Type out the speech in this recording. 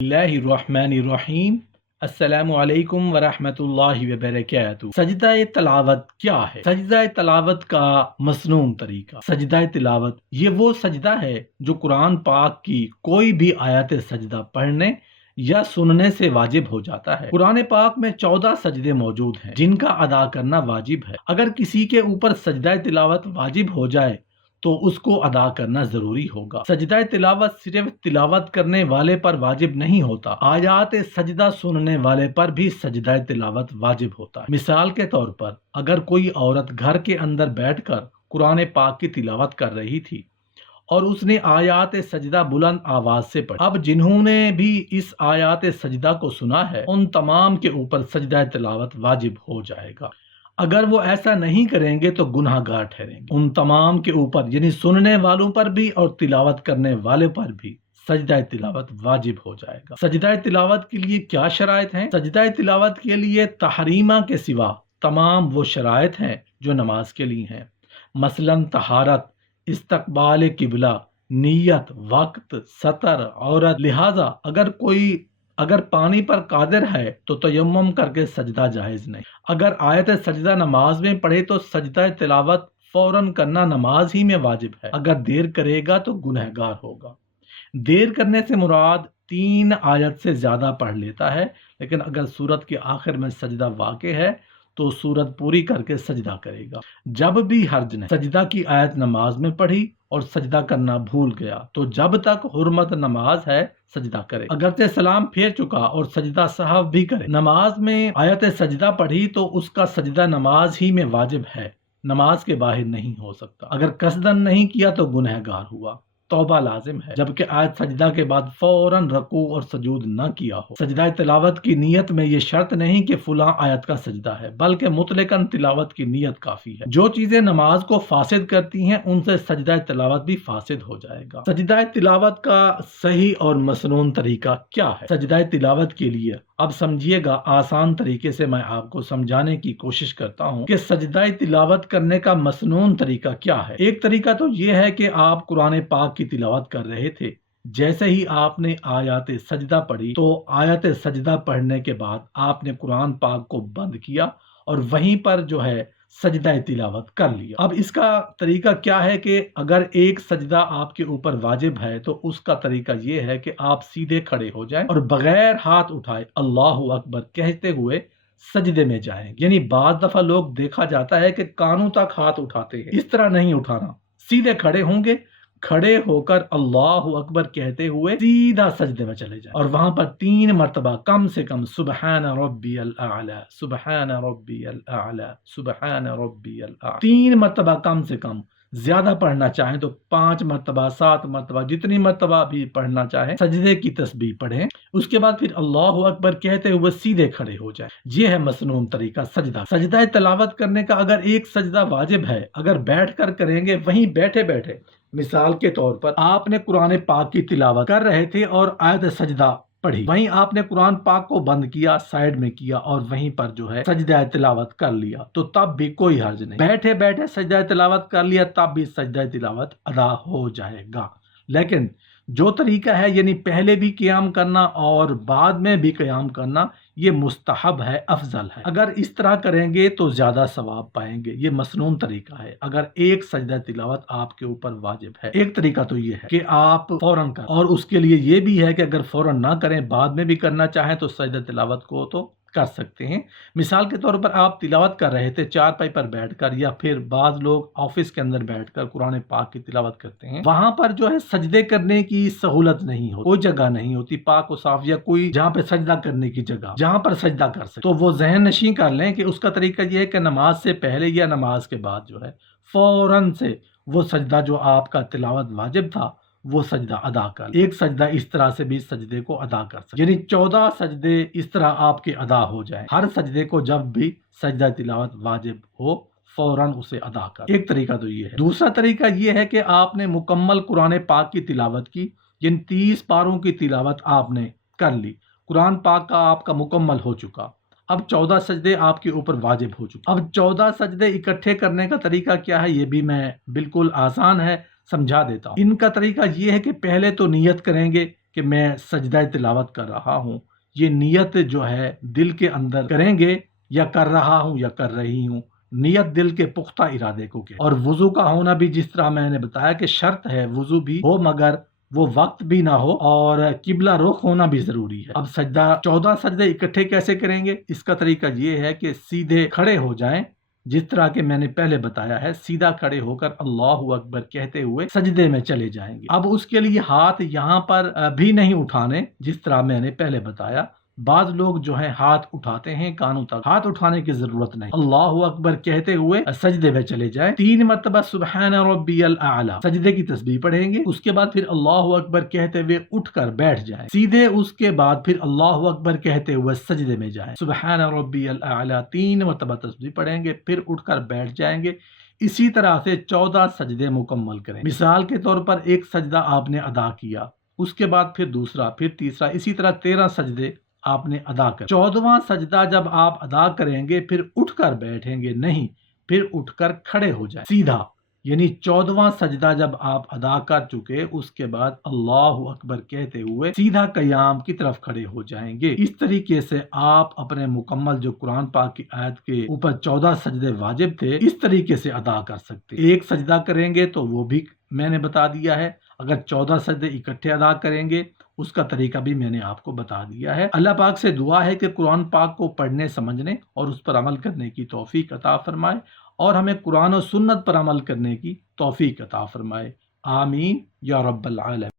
اللہ الرحمن الرحیم۔ السلام علیکم ورحمۃ اللہ وبرکاتہ۔ سجدہ تلاوت کیا ہے؟ سجدہ تلاوت کا مسنون طریقہ۔ سجدہ تلاوت یہ وہ سجدہ ہے جو قرآن پاک کی کوئی بھی آیت سجدہ پڑھنے یا سننے سے واجب ہو جاتا ہے۔ قرآن پاک میں 14 سجدے موجود ہیں جن کا ادا کرنا واجب ہے۔ اگر کسی کے اوپر سجدہ تلاوت واجب ہو جائے تو اس کو ادا کرنا ضروری ہوگا۔ سجدہ تلاوت صرف تلاوت کرنے والے پر واجب نہیں ہوتا، آیات سجدہ سننے والے پر بھی سجدہ تلاوت واجب ہوتا ہے۔ مثال کے طور پر اگر کوئی عورت گھر کے اندر بیٹھ کر قرآن پاک کی تلاوت کر رہی تھی اور اس نے آیات سجدہ بلند آواز سے پڑھی، اب جنہوں نے بھی اس آیات سجدہ کو سنا ہے ان تمام کے اوپر سجدہ تلاوت واجب ہو جائے گا۔ اگر وہ ایسا نہیں کریں گے تو گناہ گار ٹھہریں گے۔ ان تمام کے اوپر یعنی سننے والوں پر بھی اور تلاوت کرنے والے پر بھی سجدہ تلاوت واجب ہو جائے گا۔ سجدہ تلاوت کے لیے کیا شرائط ہیں؟ سجدہ تلاوت کے لیے تحریمہ کے سوا تمام وہ شرائط ہیں جو نماز کے لیے ہیں، مثلاً طہارت، استقبال قبلہ، نیت، وقت، سطر، عورت۔ لہذا اگر پانی پر قادر ہے تو تیمم کر کے سجدہ جائز نہیں۔ اگر آیت سجدہ نماز میں پڑھے تو سجدہ تلاوت فوراً کرنا نماز ہی میں واجب ہے۔ اگر دیر کرے گا تو گنہگار ہوگا۔ دیر کرنے سے مراد 3 آیت سے زیادہ پڑھ لیتا ہے، لیکن اگر سورت کے آخر میں سجدہ واقع ہے تو سورت پوری کر کے سجدہ کرے گا۔ جب بھی حرج نے سجدہ کی آیت نماز میں پڑھی اور سجدہ کرنا بھول گیا تو جب تک حرمت نماز ہے سجدہ کرے۔ اگرچہ سلام پھیر چکا اور سجدہ سہو بھی کرے، نماز میں آیت سجدہ پڑھی تو اس کا سجدہ نماز ہی میں واجب ہے، نماز کے باہر نہیں ہو سکتا۔ اگر قصدن نہیں کیا تو گنہگار ہوا، توبہ لازم ہے، جبکہ آیت سجدہ کے بعد فوراً رکوع اور سجود نہ کیا ہو۔ سجدہ تلاوت کی نیت میں یہ شرط نہیں کہ فلاں آیت کا سجدہ ہے، بلکہ مطلقاً تلاوت کی نیت کافی ہے۔ جو چیزیں نماز کو فاسد کرتی ہیں ان سے سجدہ تلاوت بھی فاسد ہو جائے گا۔ سجدہ تلاوت کا صحیح اور مسنون طریقہ کیا ہے؟ سجدہ تلاوت کے لیے اب سمجھیے گا، آسان طریقے سے میں آپ کو سمجھانے کی کوشش کرتا ہوں کہ سجدہ تلاوت کرنے کا مسنون طریقہ کیا ہے۔ ایک طریقہ تو یہ ہے کہ آپ قرآن پاک کی تلاوت کر رہے تھے، جیسے ہی آپ نے آیات سجدہ پڑھی تو آیات سجدہ پڑھنے کے بعد آپ نے قرآن پاک کو بند کیا اور وہیں پر جو ہے سجدہ تلاوت کر لیا۔ اب اس کا طریقہ کیا ہے کہ اگر ایک سجدہ آپ کے اوپر واجب ہے تو اس کا طریقہ یہ ہے کہ آپ سیدھے کھڑے ہو جائیں اور بغیر ہاتھ اٹھائے اللہ اکبر کہتے ہوئے سجدے میں جائیں۔ یعنی بعض دفعہ لوگ دیکھا جاتا ہے کہ کانوں تک ہاتھ اٹھاتے ہیں، اس طرح نہیں اٹھانا، سیدھے کھڑے ہوں گے، کھڑے ہو کر اللہ اکبر کہتے ہوئے سیدھا سجدے میں چلے جائیں اور وہاں پر 3 مرتبہ کم سے کم سبحان ربی الاعلی، سبحان ربی الاعلی، سبحان ربی الاعلی 3 مرتبہ کم سے کم، زیادہ پڑھنا چاہیں تو 5 مرتبہ، 7 مرتبہ، جتنی مرتبہ بھی پڑھنا چاہیں سجدے کی تسبیح پڑھیں۔ اس کے بعد پھر اللہ اکبر کہتے ہوئے سیدھے کھڑے ہو جائیں۔ یہ ہے مسنون طریقہ سجدہ۔ سجدہ تلاوت کرنے کا اگر ایک سجدہ واجب ہے، اگر بیٹھ کر کریں گے، وہیں بیٹھے بیٹھے مثال کے طور پر آپ نے قرآن پاک کی تلاوت کر رہے تھے اور آیت سجدہ پڑھی، وہیں آپ نے قرآن پاک کو بند کیا، سائیڈ میں کیا اور وہیں پر جو ہے سجدہ تلاوت کر لیا تو تب بھی کوئی حرج نہیں۔ بیٹھے بیٹھے سجدہ تلاوت کر لیا تب بھی سجدہ تلاوت ادا ہو جائے گا۔ لیکن جو طریقہ ہے یعنی پہلے بھی قیام کرنا اور بعد میں بھی قیام کرنا، یہ مستحب ہے، افضل ہے۔ اگر اس طرح کریں گے تو زیادہ ثواب پائیں گے۔ یہ مسنون طریقہ ہے اگر ایک سجدہ تلاوت آپ کے اوپر واجب ہے۔ ایک طریقہ تو یہ ہے کہ آپ فوراً کریں، اور اس کے لیے یہ بھی ہے کہ اگر فوراً نہ کریں، بعد میں بھی کرنا چاہیں تو سجدہ تلاوت کو تو کر سکتے ہیں۔ مثال کے طور پر آپ تلاوت کر رہے تھے چارپائی پر بیٹھ کر، یا پھر بعض لوگ آفس کے اندر بیٹھ کر قرآن پاک کی تلاوت کرتے ہیں، وہاں پر جو ہے سجدے کرنے کی سہولت نہیں ہوتی، کوئی جگہ نہیں ہوتی پاک و صاف، یا کوئی جہاں پہ سجدہ کرنے کی جگہ جہاں پر سجدہ کر سکتے، تو وہ ذہن نشین کر لیں کہ اس کا طریقہ یہ ہے کہ نماز سے پہلے یا نماز کے بعد جو ہے فوراً سے وہ سجدہ جو آپ کا تلاوت واجب تھا وہ سجدہ ادا کر، ایک سجدہ اس طرح سے بھی سجدے کو ادا کر سکتے، یعنی 14 سجدے اس طرح آپ کے ادا ہو جائیں۔ ہر سجدے کو جب بھی سجدہ تلاوت واجب ہو فوراً اسے ادا کر۔ ایک طریقہ تو یہ ہے۔ دوسرا طریقہ یہ ہے کہ آپ نے مکمل قرآن پاک کی تلاوت کی، یعنی 30 پاروں کی تلاوت آپ نے کر لی، قرآن پاک کا آپ کا مکمل ہو چکا، اب 14 سجدے آپ کے اوپر واجب ہو چکے۔ اب 14 سجدے اکٹھے کرنے کا طریقہ کیا ہے، یہ بھی میں بالکل آسان ہے، سمجھا دیتا ہوں۔ ان کا طریقہ یہ ہے کہ پہلے تو نیت کریں گے کہ میں سجدہ تلاوت کر رہا ہوں، یہ نیت جو ہے دل کے اندر کریں گے یا کر رہا ہوں یا کر رہی ہوں، نیت دل کے پختہ ارادے کو کہ اور وضو کا ہونا بھی جس طرح میں نے بتایا کہ شرط ہے وضو بھی ہو مگر وہ وقت بھی نہ ہو اور قبلہ رخ ہونا بھی ضروری ہے۔ اب سجدہ 14 سجدے اکٹھے کیسے کریں گے؟ اس کا طریقہ یہ ہے کہ سیدھے کھڑے ہو جائیں، جس طرح کہ میں نے پہلے بتایا ہے، سیدھا کھڑے ہو کر اللہ اکبر کہتے ہوئے سجدے میں چلے جائیں گے۔ اب اس کے لیے ہاتھ یہاں پر بھی نہیں اٹھانے، جس طرح میں نے پہلے بتایا۔ بعض لوگ جو ہیں ہاتھ اٹھاتے ہیں کانوں تک، ہاتھ اٹھانے کی ضرورت نہیں، اللہ اکبر کہتے ہوئے سجدے میں چلے جائیں، 3 مرتبہ سبحان ربی الاعلی سجدے کی تسبیح پڑھیں گے، اس کے بعد پھر اللہ اکبر کہتے ہوئے اٹھ کر بیٹھ جائیں، سیدھے اس کے بعد پھر اللہ اکبر کہتے ہوئے سجدے میں جائیں، سبحان ربی الاعلی 3 مرتبہ تسبیح پڑھیں گے، پھر اٹھ کر بیٹھ جائیں گے۔ اسی طرح سے 14 سجدے مکمل کریں۔ مثال کے طور پر ایک سجدہ آپ نے ادا کیا، اس کے بعد پھر دوسرا، پھر تیسرا، اسی طرح 13 سجدے آپ نے ادا کر۔ 14واں سجدہ جب آپ ادا کریں گے پھر اٹھ کر بیٹھیں گے نہیں، پھر اٹھ کر کھڑے ہو جائیں سیدھا، یعنی 14واں سجدہ جب آپ ادا کر چکے اس کے بعد اللہ اکبر کہتے ہوئے سیدھا قیام کی طرف کھڑے ہو جائیں گے۔ اس طریقے سے آپ اپنے مکمل جو قرآن پاک کی آیت کے اوپر 14 سجدے واجب تھے اس طریقے سے ادا کر سکتے۔ ایک سجدہ کریں گے تو وہ بھی میں نے بتا دیا ہے، اگر 14 سجدے اکٹھے ادا کریں گے اس کا طریقہ بھی میں نے آپ کو بتا دیا ہے۔ اللہ پاک سے دعا ہے کہ قرآن پاک کو پڑھنے سمجھنے اور اس پر عمل کرنے کی توفیق عطا فرمائے، اور ہمیں قرآن و سنت پر عمل کرنے کی توفیق عطا فرمائے، آمین یا رب العالمین۔